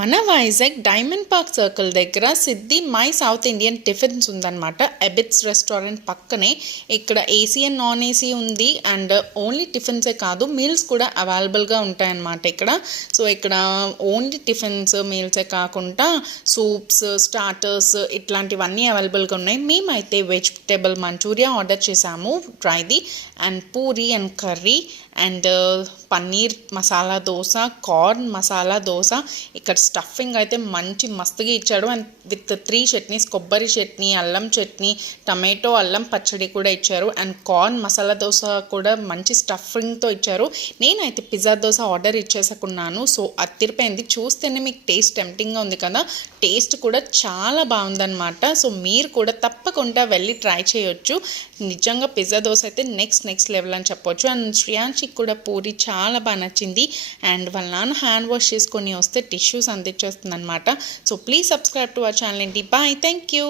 మన Vizag diamond park circle దగ్గర సిద్ధి my south Indian tiffins ఉందన్నమాట. ఎబిట్స్ రెస్టారెంట్ పక్కనే. ఇక్కడ ఏసీ అండ్ నాన్ ఏసీ ఉంది. అండ్ ఓన్లీ టిఫిన్సే కాదు, మీల్స్ కూడా అవైలబుల్గా ఉంటాయన్నమాట ఇక్కడ. సో ఇక్కడ ఓన్లీ టిఫిన్స్ మీల్సే కాకుండా సూప్స్, స్టార్టర్స్ ఇట్లాంటివన్నీ అవైలబుల్గా ఉన్నాయి. మేమైతే వెజిటేబుల్ మంచూరియా ఆర్డర్ చేసాము, డ్రైది, and puri and curry, and paneer masala dosa, corn masala dosa. ఇక్కడ స్టఫింగ్ అయితే మంచి మస్తుగా ఇచ్చాడు. అండ్ విత్ 3 చట్నీస్, కొబ్బరి చట్నీ, అల్లం చట్నీ, టమాటో అల్లం పచ్చడి కూడా ఇచ్చారు. అండ్ కార్న్ మసాలా దోశ కూడా మంచి స్టఫింగ్తో ఇచ్చారు. నేనైతే పిజ్జా దోశ ఆర్డర్ ఇచ్చేసుకున్నాను. సో అది తిరిపోయింది. చూస్తేనే మీకు టేస్ట్ టెంప్టింగ్గా ఉంది కదా, టేస్ట్ కూడా చాలా బాగుందన్నమాట. సో మీరు కూడా తప్పకుండా వెళ్ళి ట్రై చేయొచ్చు. నిజంగా పిజ్జా దోశ అయితే నెక్స్ట్ లెవెల్ అని చెప్పొచ్చు. అండ్ శ్రేయాన్షికి కూడా పూరి చాలా బాగా నచ్చింది. అండ్ వాళ్ళ నాన్న హ్యాండ్ వాష్ చేసుకొని వస్తే టిష్యూస్ అందించేస్తుంది అనమాట. So please subscribe to our channel అండి. Bye, thank you.